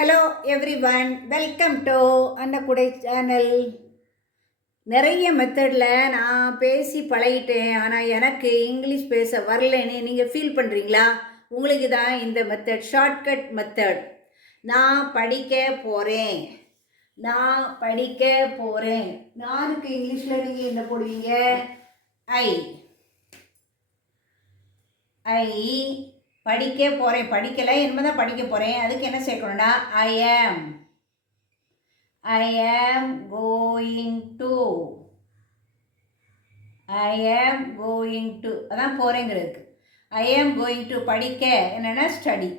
Hello everyone welcome to Annakudai channel நிறைய மெத்தடில் நான் பேசி பழகிட்டேன். ஆனால் எனக்கு இங்கிலீஷ் பேச வரலைன்னு நீங்கள் ஃபீல் பண்ணுறீங்களா உங்களுக்கு தான் இந்த மெத்தட் ஷார்ட்கட் மெத்தட் நான் படிக்க போகிறேன் நான் படிக்க போகிறேன் நானுக்கு இங்கிலீஷில் நீங்கள் என்ன போடுவீங்க? ஐ ஐ படிக்க போகிறேன் படிக்கலை இனிமேல் தான் படிக்க போகிறேன் அதுக்கு என்ன சேர்க்கணும்னா ஐ ஆம் ஐ am going to I am going to அதான் போகிறேங்கிறதுக்கு ஐ ஆம் கோயிங் டு படிக்க. என்னென்னா study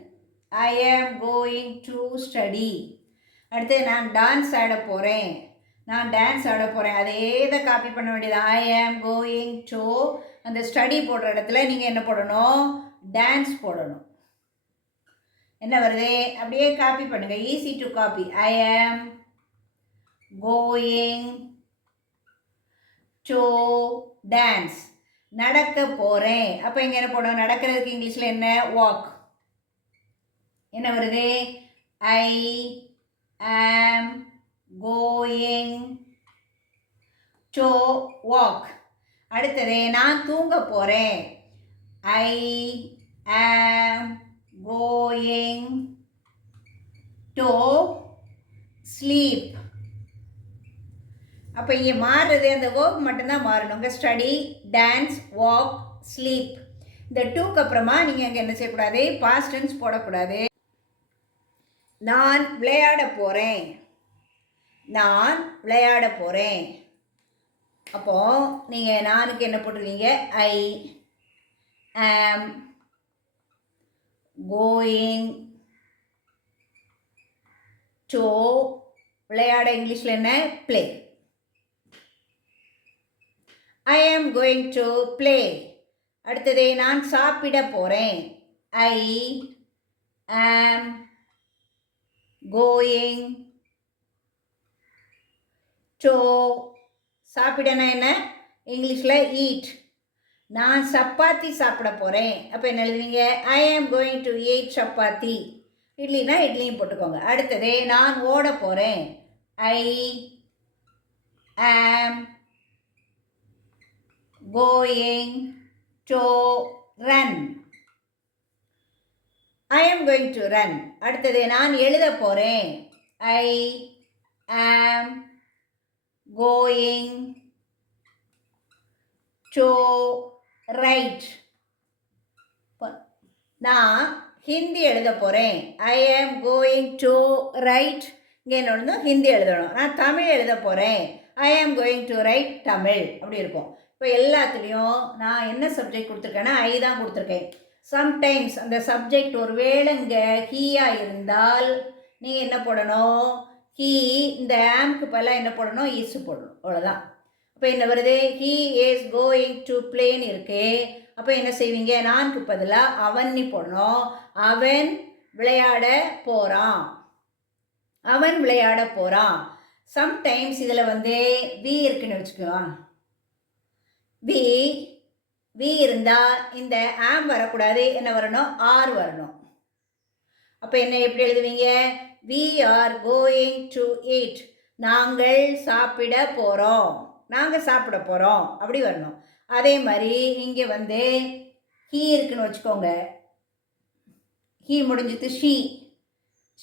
I am going to study அடுத்து நான் டான்ஸ் ஆட போகிறேன் நான் டான்ஸ் ஆட போகிறேன் அதே தான் காப்பி பண்ண வேண்டியது. ஐ ஆம் கோயிங் டு அந்த ஸ்டடி போடுற இடத்துல நீங்கள் என்ன போடணும்? டான்ஸ் போடணும். என்ன வருது? அப்படியே காப்பி பண்ணுங்க. Easy to copy I am going to dance நடக்க போகிறேன் அப்போ இங்கே என்ன போடணும்? நடக்கிறதுக்கு இங்கிலீஷில் என்ன? வாக் என்ன வருது? ஐ ஆம் கோயிங் டு வாக் அடுத்தது நான் தூங்க போகிறேன் I am going to sleep அப்போ இங்கே மாறுறது அந்த ஒர்க் மட்டும்தான் மாறணுங்க ஸ்டடி டான்ஸ் வாக் ஸ்லீப் இந்த டூக்கு அப்புறமா நீங்கள் அங்கே என்ன செய்யக்கூடாது? பாஸ்ட் டென்ஸ் போடக்கூடாது. நான் விளையாட போகிறேன் நான் விளையாட போகிறேன் அப்போது நீங்கள் நானுக்கு என்ன போட்டிருக்கீங்க? ஐ am கோயிங் to விளையாட இங்கிலீஷில் என்ன? Play I am going to play அடுத்தது நான் சாப்பிட போகிறேன் ஐ ஆம் கோயிங் டோ சாப்பிடனா என்ன? இங்கிலீஷில் ஈட் நான் சப்பாத்தி சாப்பிட போகிறேன் அப்போ என்ன எழுதுவீங்க? I am going to eat chapati. இட்லினா இட்லியும் போட்டுக்கோங்க. அடுத்தது நான் ஓட போகிறேன் I am going to run I am going to run அடுத்தது நான் எழுத போகிறேன் I am going to right நான் ஹிந்தி எழுத போகிறேன் I am going to right இங்கே என்ன ஹிந்தி எழுதணும். நான் தமிழ் எழுத போகிறேன் I am going to right Tamil. அப்படி இருக்கும். இப்போ எல்லாத்துலேயும் நான் என்ன சப்ஜெக்ட் கொடுத்துருக்கேன்னா ஐ தான் கொடுத்துருக்கேன். சம்டைம்ஸ் அந்த சப்ஜெக்ட் ஒரு வேளைங்க ஹீயாக இருந்தால் நீங்கள் என்ன போடணும்? ஹீ இந்த ஆம்க்கு பதிலாக என்ன போடணும்? ஈஸு போடணும். அவ்வளோதான் இப்போ என்ன வருது? He is going to plane இருக்கு. அப்போ என்ன செய்வீங்க? நான்கு பதிலாக அவன்னி போடணும். அவன் விளையாட போகிறான் அவன் விளையாட போகிறான் சம்டைம்ஸ் இதில் வந்து வி இருக்குன்னு வச்சுக்கோ வி வி இருந்தால் இந்த ஆம் வரக்கூடாது. என்ன வரணும்? ஆர் வரணும். அப்போ என்ன எப்படி எழுதுவீங்க? We are going to eat நாங்கள் சாப்பிட போகிறோம் நாங்கள் சாப்பிட போகிறோம் அப்படி வரணும். அதே மாதிரி இங்கே வந்து ஹீ இருக்குன்னு வச்சுக்கோங்க. ஹீ முடிஞ்சது ஷீ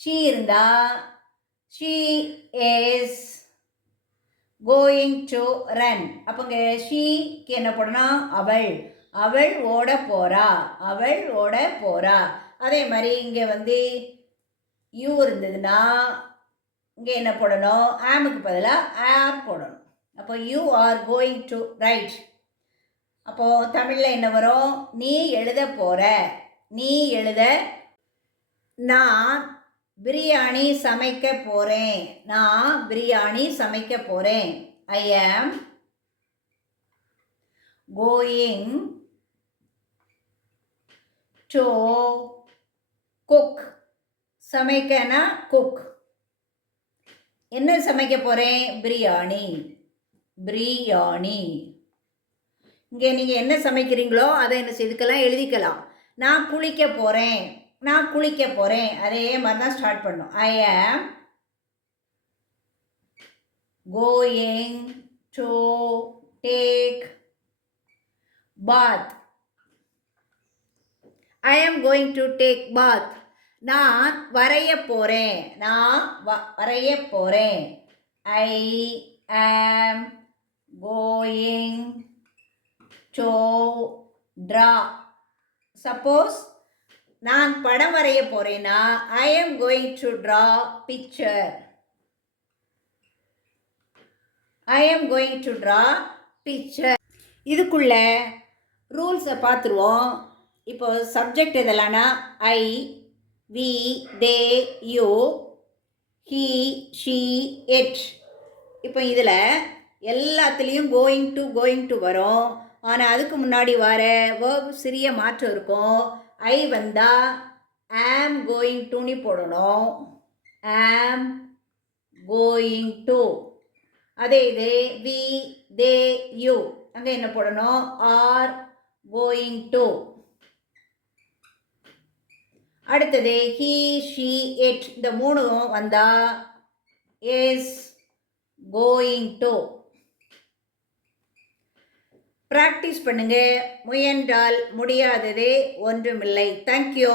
ஷீ இருந்தால் she is going to run அப்போங்க ஷீக்கு என்ன போடணும்? அவள். அவள் ஓட போகிறா அவள் ஓட போகிறா அதே மாதிரி இங்கே வந்து யூ இருந்ததுன்னா இங்கே என்ன போடணும்? ஆமுக்கு பதிலாக ஆர் போடணும். அப்போ you are going to write அப்போது தமிழில் என்ன வரும்? நீ எழுத போகிற நீ எழுத நான் பிரியாணி சமைக்க போகிறேன் நான் பிரியாணி சமைக்க போகிறேன் I am going to cook சமைக்கனா cook என்ன சமைக்க போகிறேன் பிரியாணி. பிரியாணி. இங்கே நீங்கள் என்ன சமைக்கிறீங்களோ அதை என்ன செய்துக்கலாம் எழுதிக்கலாம். நான் குளிக்க போகிறேன் நான் குளிக்க போகிறேன் அதே மாதிரி தான் ஸ்டார்ட் பண்ணும். I am going to take bath I am going to take பாத் நான் வரைய போகிறேன் நான் வ வரைய போகிறேன் I am going draw suppose நான் படம் வரைய போகிறேன்னா I am going to draw picture I am going to draw picture இதுக்குள்ள ரூல்ஸை பார்த்துருவோம் இப்போ subject இதெல்லாம்னா I we they you he she it இப்போ இதில் எல்லாத்துலேயும் கோயிங் டு கோயிங் டு வரும். ஆனால் அதுக்கு முன்னாடி வர வேர்ப் சிறிய மாற்றம் இருக்கும். ஐ வந்தால் ஆம் கோயிங் டுன்னு போடணும். ஆம் கோயிங் டு அதே இது வி தே யூ அங்கே என்ன போடணும்? ஆர் கோயிங் டு அடுத்தது ஹீ ஷி எட் இந்த மூணும் வந்தால் இஸ் கோயிங் டு ப்ராக்டிஸ் பண்ணுங்க. முயன்றால் முடியாததே ஒன்றுமில்லை. தேங்க்யூ